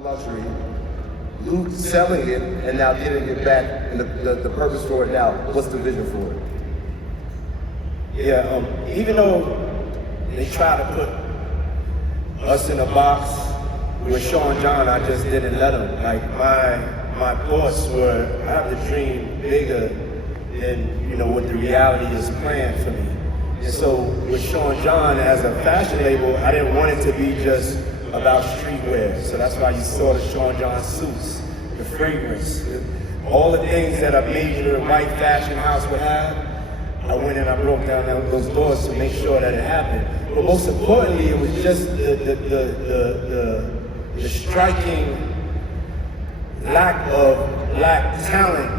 luxury, selling it, and now getting it back, and the purpose for it now. What's the vision for it? Yeah, even though they try to put us in a box with Sean John, I just didn't let them. Like my thoughts were, I have the dream bigger than what the reality is planned for me. And so with Sean John as a fashion label, I didn't want it to be just about streetwear. So that's why you saw the Sean John suits, the fragrance, all the things that a major white fashion house would have. I went and I broke down those doors to make sure that it happened. But most importantly, it was just the striking lack of black talent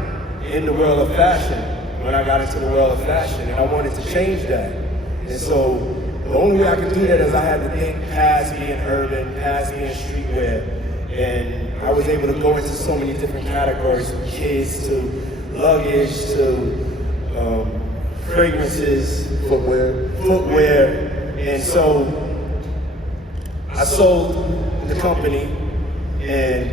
in the world of fashion when I got into the world of fashion, and I wanted to change that. And so the only way I could do that is I had to think past being urban, past being streetwear, and I was able to go into so many different categories, from kids to luggage to fragrances, footwear, and so I sold the company, and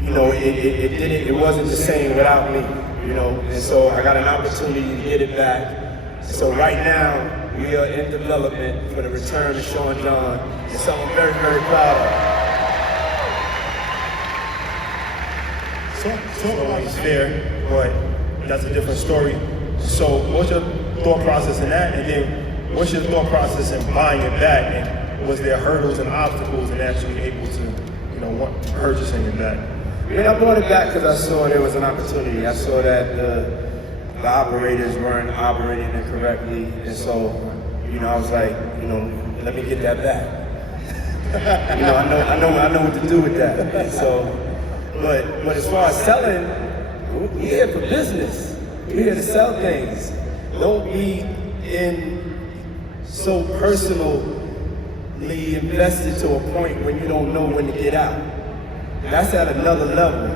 it wasn't the same without me, and so I got an opportunity to get it back. So right now, we are in development for the return of Sean John. It's something I'm very, very proud of. So it's fair, but that's a different story. So what's your thought process in that? And then what's your thought process in buying it back? And was there hurdles and obstacles in actually able to, purchasing it back? I bought it back because I saw there was an opportunity. I saw that the operators weren't operating it correctly, and so, I was like, let me get that back. I know what to do with that. And so, but as far as selling, we're here for business. We're here to sell things. Don't be so personally invested to a point when you don't know when to get out. That's at another level.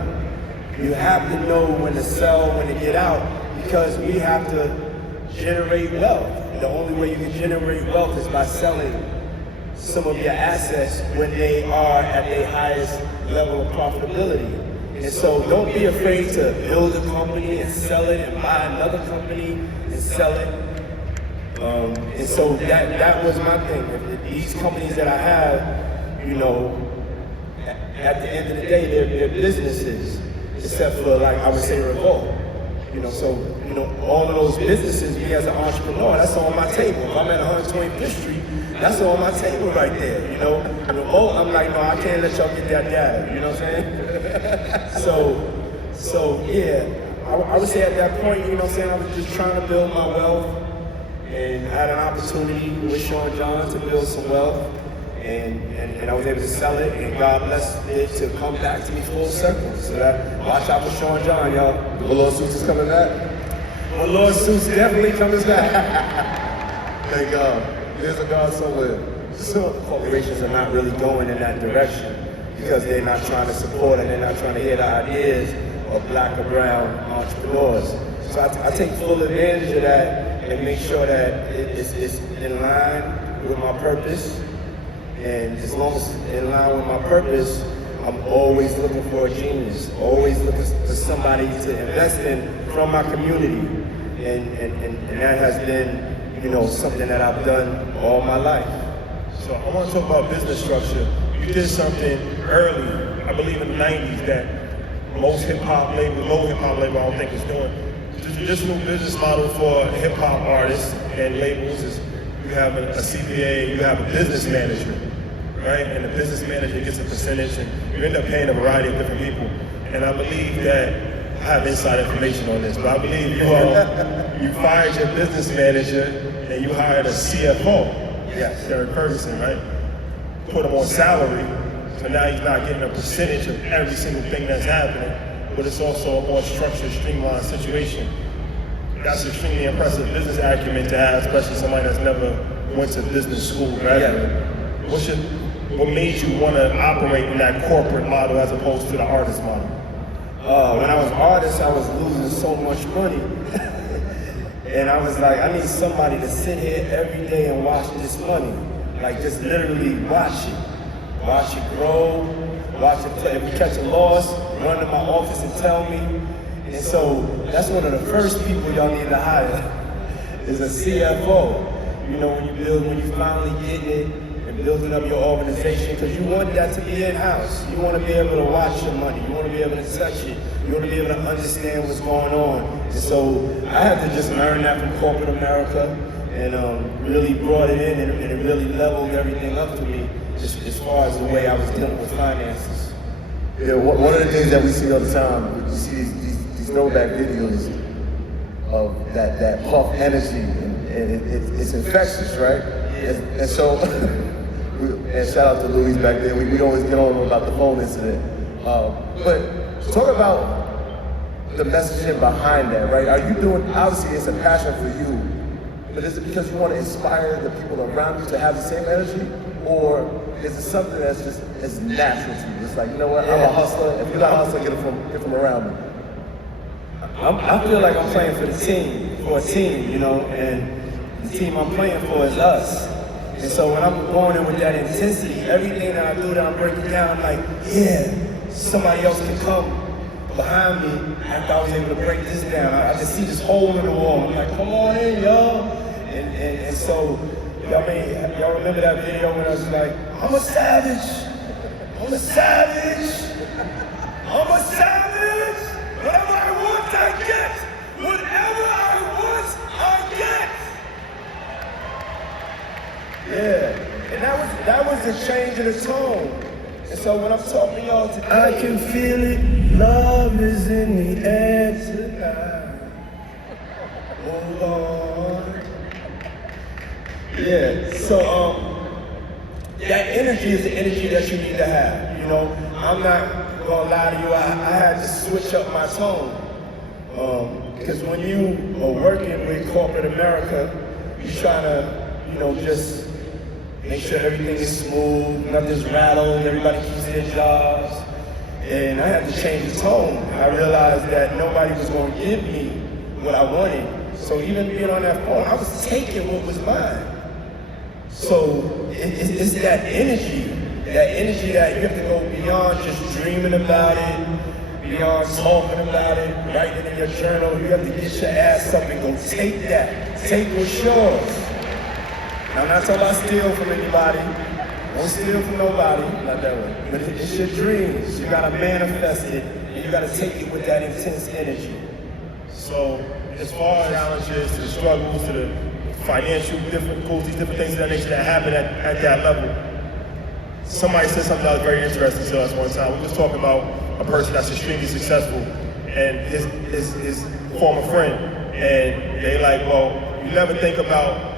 You have to know when to sell, when to get out, because we have to generate wealth. The only way you can generate wealth is by selling some of your assets when they are at their highest level of profitability. And so don't be afraid to build a company and sell it, and buy another company and sell it. And so that was my thing. These companies that I have, at the end of the day, they're businesses, except for, like, I would say, Revolt. All of those businesses, me as an entrepreneur, that's on my table. If I'm at 125th Street, that's on my table right there, Revolt, I'm like, no, I can't let y'all get that data, you know what I'm saying? So yeah, I would say at that point, I was just trying to build my wealth, and had an opportunity with Sean John to build some wealth. And I was able to sell it, and God blessed it to come back to me full circle. So watch out for Sean John, y'all. The Velour Suits is coming back? Velour Suits definitely coming back. Thank God. There's a God somewhere. So corporations are not really going in that direction because they're not trying to support and they're not trying to hear the ideas of black or brown entrepreneurs. So I take full advantage of that and make sure that it's in line with my purpose. And as long as it's in line with my purpose, I'm always looking for a genius, always looking for somebody to invest in from my community. And that has been, something that I've done all my life. So I want to talk about business structure. You did something early, I believe in the 90s, that most hip-hop labels, low hip-hop label, I don't think is doing. The traditional business model for hip-hop artists and labels is you have a CPA, you have a business manager, right? And the business manager gets a percentage, and you end up paying a variety of different people. And I believe that, I have inside information on this, but I believe you fired your business manager and you hired a CFO, Yes. Derek Ferguson, right? Put him on salary, so now he's not getting a percentage of every single thing that's happening, but it's also a more structured, streamlined situation. That's extremely impressive business acumen to have, especially somebody that's never went to business school, graduate. What made you want to operate in that corporate model as opposed to the artist model? When I was an artist, I was losing so much money. And I was like, I need somebody to sit here every day and watch this money. Like, just literally watch it. watch it grow, watch it play. If we catch a loss, run to my office and tell me. And so that's one of the first people y'all need to hire is a CFO. You know, when you finally get it and building up your organization, because you want that to be in-house. You want to be able to watch your money. You want to be able to touch it. You want to be able to understand what's going on. And so I had to just learn that from corporate America and really brought it in and it really leveled everything up for me as far as the way I was dealing with finances. Yeah, one of the things that we see all the time, you see these throwback videos of that puff energy, and it's infectious, right? And so, and shout out to Louise back there. We always get on about the phone incident. But talk about the messaging behind that, right? Are you doing, obviously it's a passion for you, but is it because you want to inspire the people around you to have the same energy? Or is it something that's just as natural to you? It's like, you know what, I'm a hustler. If you're not a hustler, get it from around me. I feel like I'm playing for a team, you know, and the team I'm playing for is us. And so when I'm going in with that intensity, everything that I do that I'm breaking down, I'm like, yeah, somebody else can come behind me after I was able to break this down. I just see this hole in the wall. I'm like, come on in, y'all. And so, y'all remember that video when I was like, I'm a savage. I'm a savage. I'm a savage. Whatever I want, I get. Whatever I want, I get. Yeah, and that was the change in the tone. And so when I'm talking to y'all today, I can feel it. Love is in the air tonight. Hold on. Yeah, so that energy is the energy that you need to have. You know, I'm not gonna lie to you, I had to switch up my tone. Because when you are working with corporate America, you try to, you know, just make sure everything is smooth, nothing's rattled, everybody keeps their jobs. And I had to change the tone. I realized that nobody was going to give me what I wanted. So even being on that phone, I was taking what was mine. So it's that energy that you have to go beyond just dreaming about it, beyond talking about it, writing it in your journal. You have to get your ass up and go take that. Take what's yours. Now, I'm not talking about steal from anybody. Don't steal from nobody. Not that way. But it's your dreams. You gotta manifest it, and you gotta take it with that intense energy. So, as far as challenges, to the struggles, to the financial difficulties, different things of that nature that happen at that level, somebody said something that was very interesting to us one time. We were just talking about a person that's extremely successful and his former friend, and they like, well, you never think about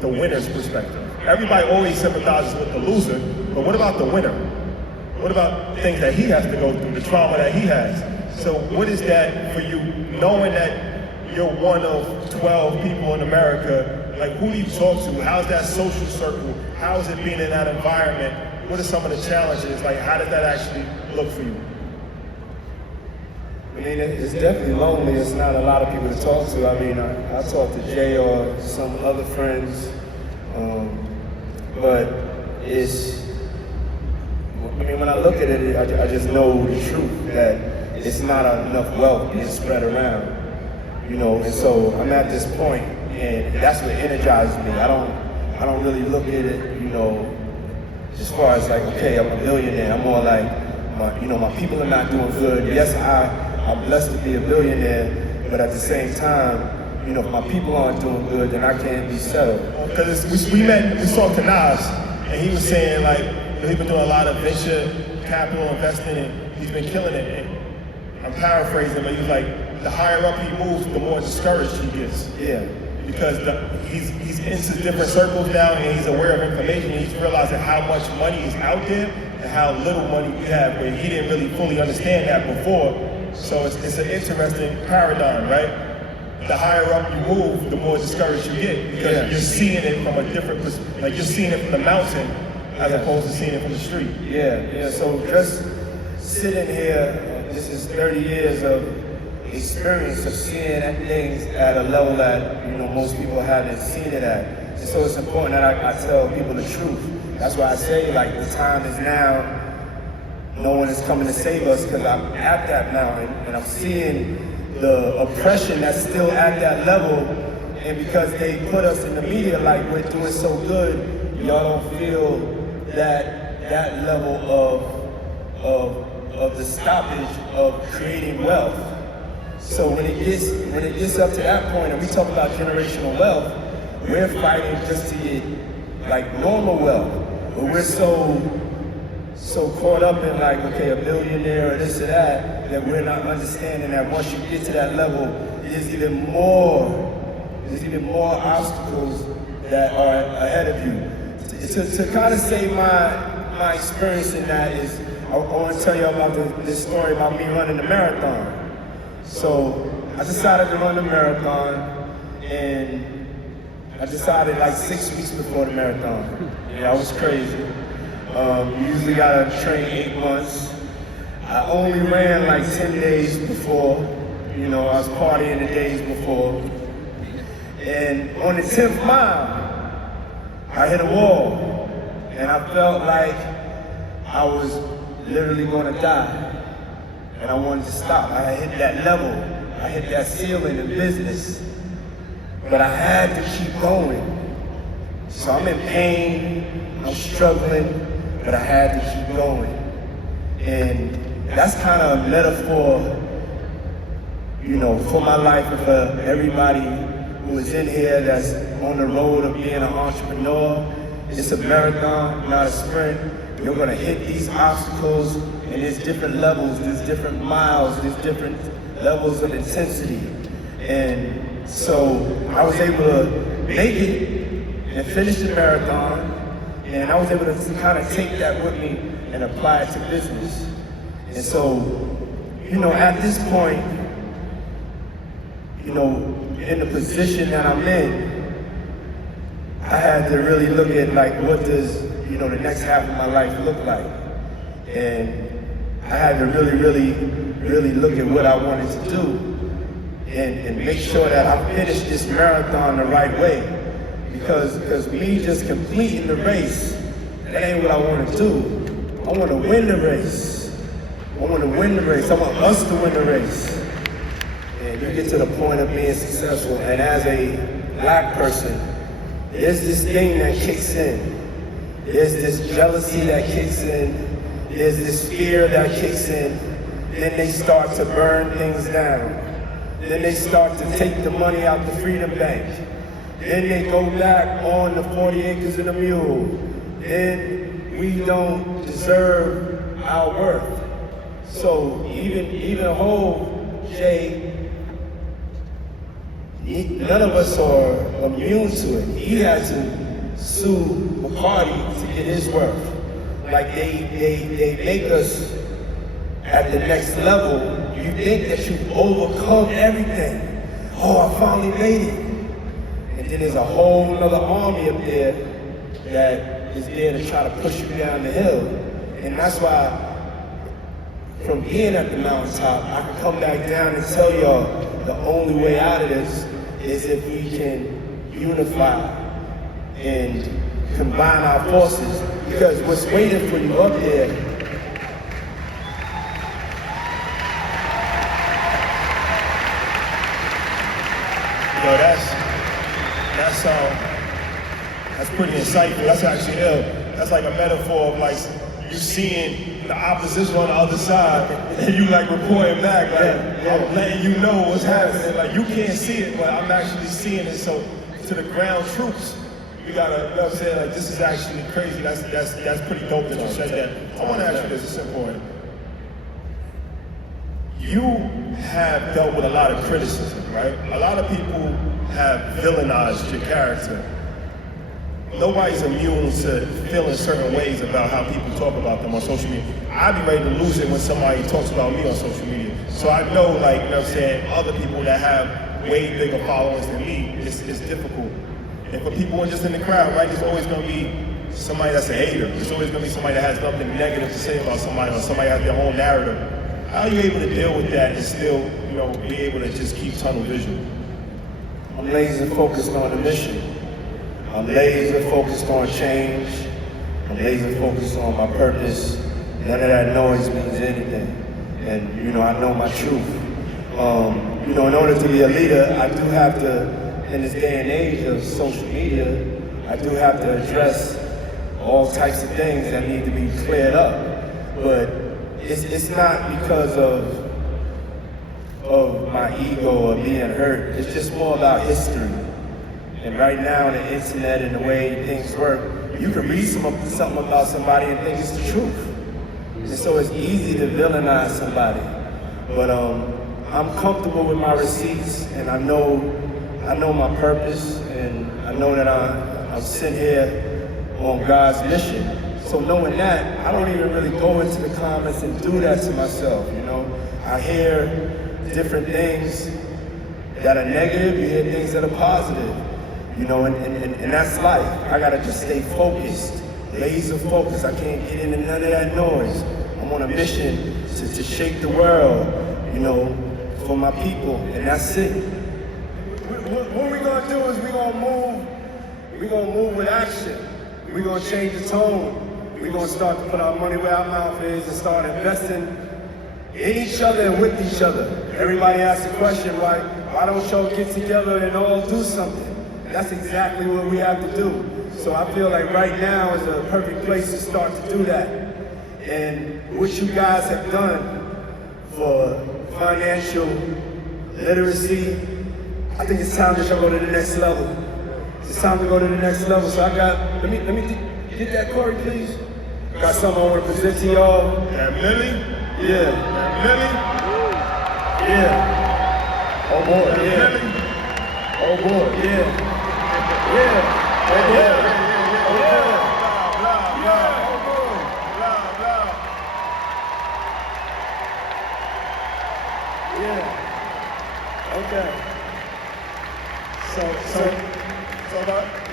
the winner's perspective. Everybody always sympathizes with the loser, but what about the winner? What about things that he has to go through, the trauma that he has? So what is that for you, knowing that you're one of 12 people in America? Like, who do you talk to? How's that social circle? How is it being in that environment? What are some of the challenges? Like, how does that actually look for you? I mean, it's definitely lonely. It's not a lot of people to talk to. I mean, I talk to Jay or some other friends, but it's, I mean, when I look at it, I just know the truth that it's not enough wealth being spread around, you know, and so I'm at this point, and that's what energizes me. I don't really look at it, you know, as far as like, okay, I'm a billionaire. I'm more like, my people are not doing good. Yes, I'm blessed to be a billionaire, but at the same time, you know, if my people aren't doing good, then I can't be settled. Because we talked to Nas, and he was saying like, he's been doing a lot of venture capital investing, and he's been killing it. And I'm paraphrasing, but he was like, the higher up he moves, the more discouraged he gets. Yeah. Because he's into different circles now, and he's aware of information, and he's realizing how much money is out there and how little money we have, where he didn't really fully understand that before. So it's an interesting paradigm, right? The higher up you move, the more discouraged you get, because you're seeing it from a different perspective. Like, you're seeing it from the mountain as opposed to seeing it from the street. Yeah. So just sitting here, this is 30 years of experience of seeing things at a level that, you know, most people haven't seen it at. And so it's important that I tell people the truth. That's why I say, like, the time is now. No one is coming to save us, because I'm at that now, and I'm seeing the oppression that's still at that level. And because they put us in the media like we're doing so good, y'all don't feel that level of the stoppage of creating wealth. So when it gets up to that point, and we talk about generational wealth, we're fighting just to get like normal wealth, but we're so caught up in like, okay, a billionaire or this or that we're not understanding that once you get to that level, there's even more obstacles that are ahead of you. To kind of say my experience in that is, I want to tell you about this story about me running the marathon. So I decided to run the marathon, and I decided like 6 weeks before the marathon. Yeah, I was crazy. You usually gotta train 8 months. I only ran like 10 days before. You know, I was partying the days before. And on the 10th mile, I hit a wall, and I felt like I was literally gonna die. And I wanted to stop. I hit that level. I hit that ceiling in business. But I had to keep going. So I'm in pain, I'm struggling, but I had to keep going. And that's kind of a metaphor, you know, for my life and for everybody who is in here that's on the road of being an entrepreneur. It's a marathon, not a sprint. You're gonna hit these obstacles, and there's different levels, there's different miles, there's different levels of intensity. And so I was able to make it and finish the marathon, and I was able to kind of take that with me and apply it to business. And so, you know, at this point, you know, in the position that I'm in, I had to really look at like, what does, you know, the next half of my life look like? And I had to really look at what I wanted to do and make sure that I finished this marathon the right way. Because me just completing the race, that ain't what I want to do. I want to win the race. I want to win the race. I want us to win the race. And you get to the point of being successful, and as a black person, there's this thing that kicks in. There's this jealousy that kicks in. There's this fear that kicks in. Then they start to burn things down. Then they start to take the money out the Freedom Bank. Then they go back on the 40 acres and a mule. Then we don't deserve our worth. So even Hov, Jay, none of us are immune to it. He had to sue McCarty to get his worth. Like they make us at the next level. You think that you've overcome everything. Oh, I finally made it. And then there's a whole other army up there that is there to try to push you down the hill. And that's why from being at the mountaintop, I can come back down and tell y'all the only way out of this is if we can unify and combine our forces. Because what's waiting for you up there, you know, that's pretty insightful. That's actually ill. That's like a metaphor of like you seeing the opposition on the other side, and you like reporting back, like I'm letting you know what's happening. Like you can't see it, but I'm actually seeing it. So to the ground troops, you gotta, you know what I'm saying? Like this is actually crazy. That's pretty dope that you said that. I want to ask you this. It's important. You have dealt with a lot of criticism, right? A lot of people have villainized your character. Nobody's immune to feeling certain ways about how people talk about them on social media. I'd be ready to lose it when somebody talks about me on social media. So I know, like, you know what I'm saying, other people that have way bigger followers than me, it's difficult. And for people who are just in the crowd, right, there's always gonna be somebody that's a hater. There's always gonna be somebody that has nothing negative to say about somebody, or somebody has their own narrative. How are you able to deal with that and still, you know, be able to just keep tunnel vision? I'm laser focused on the mission. I'm laser focused on change. I'm laser focused on my purpose. None of that noise means anything. And you know, I know my truth. You know, in order to be a leader, I do have to, in this day and age of social media, I do have to address all types of things that need to be cleared up. But it's not because of my ego or being hurt. It's just more about history. And right now, the internet and the way things work, you can read something about somebody and think it's the truth. And so it's easy to villainize somebody. But I'm comfortable with my receipts, and I know my purpose, and I know that I'm sent here on God's mission. So knowing that, I don't even really go into the comments and do that to myself, you know. I hear different things that are negative, you hear things that are positive, you know, and that's life. I gotta just stay focused, laser focused. I can't get into none of that noise. I'm on a mission to shake the world, you know, for my people, and that's it. What we're gonna do is we're gonna move with action. We're gonna change the tone. We're gonna start to put our money where our mouth is and start investing in each other and with each other. Everybody asks the question, why don't y'all get together and all do something? That's exactly what we have to do. So I feel like right now is a perfect place to start to do that. And what you guys have done for financial literacy, I think it's time that y'all go to the next level. It's time to go to the next level. So let me get that, Corey, please. Got something I want to present to y'all. That Millie? Yeah. That Millie? Yeah. Oh boy. That Yeah. Millie? Oh boy. Yeah. Yeah. Oh boy. Oh boy. Blah, blah, blah. Oh boy. Blah, blah. Yeah. Okay. So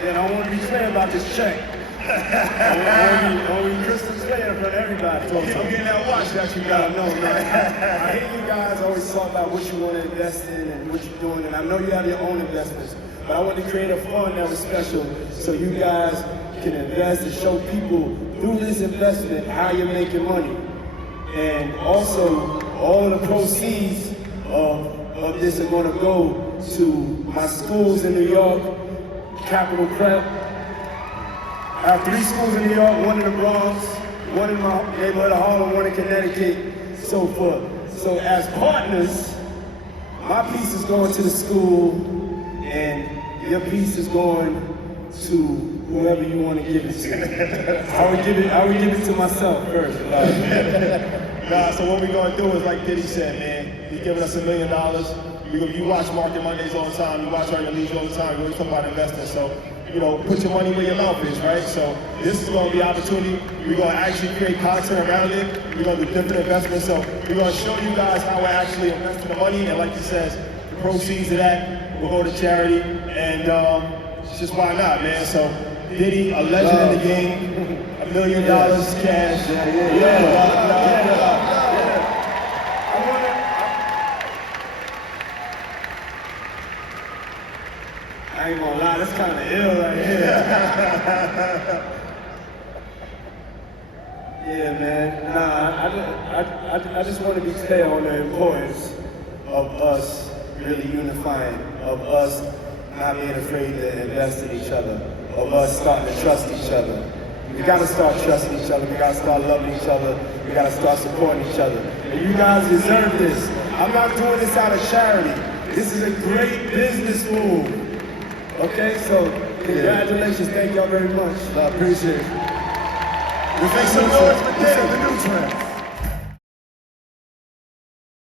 Yeah, I want to be clear about this check. I want to be crystal clear in front of everybody. I'm getting that watch that you got. No. I hear you guys always talk about what you want to invest in and what you're doing, and I know you have your own investments, but I want to create a fund that was special so you guys can invest and show people through this investment how you're making money. And also, all the proceeds of this are going to go to my schools in New York, Capital Prep. I have 3 schools in New York, 1 in the Bronx, 1 in my neighborhood of Harlem, 1 in Connecticut, so forth. So as partners, my piece is going to the school, and your piece is going to whoever you want to give it to. I would give it to myself first. Nah, so what we're gonna do is like Diddy said, man, he's giving us $1 million. You watch Market Mondays all the time, you watch Earn Your Leisure all the time, you always talk about investing, so, you know, put your money where your mouth is, right? So this is gonna be an opportunity. We're gonna actually create content around it. We're gonna do different investments, so we're gonna show you guys how we're actually investing the money, and like he says, the proceeds of that will go to charity, and it's just why not, man? So Diddy, a legend in the game, $1 million cash. I ain't gonna lie, that's kind of ill right here. Yeah, man. Nah, I just want to be clear on the importance of us really unifying, of us not being afraid to invest in each other, of us starting to trust each other. We gotta start trusting each other. We gotta start loving each other. We gotta start supporting each other. And you guys deserve this. I'm not doing this out of charity. This is a great business move. Okay, so congratulations. Thank y'all very much. I appreciate it. Let's make some noise for Diddy, the new trend.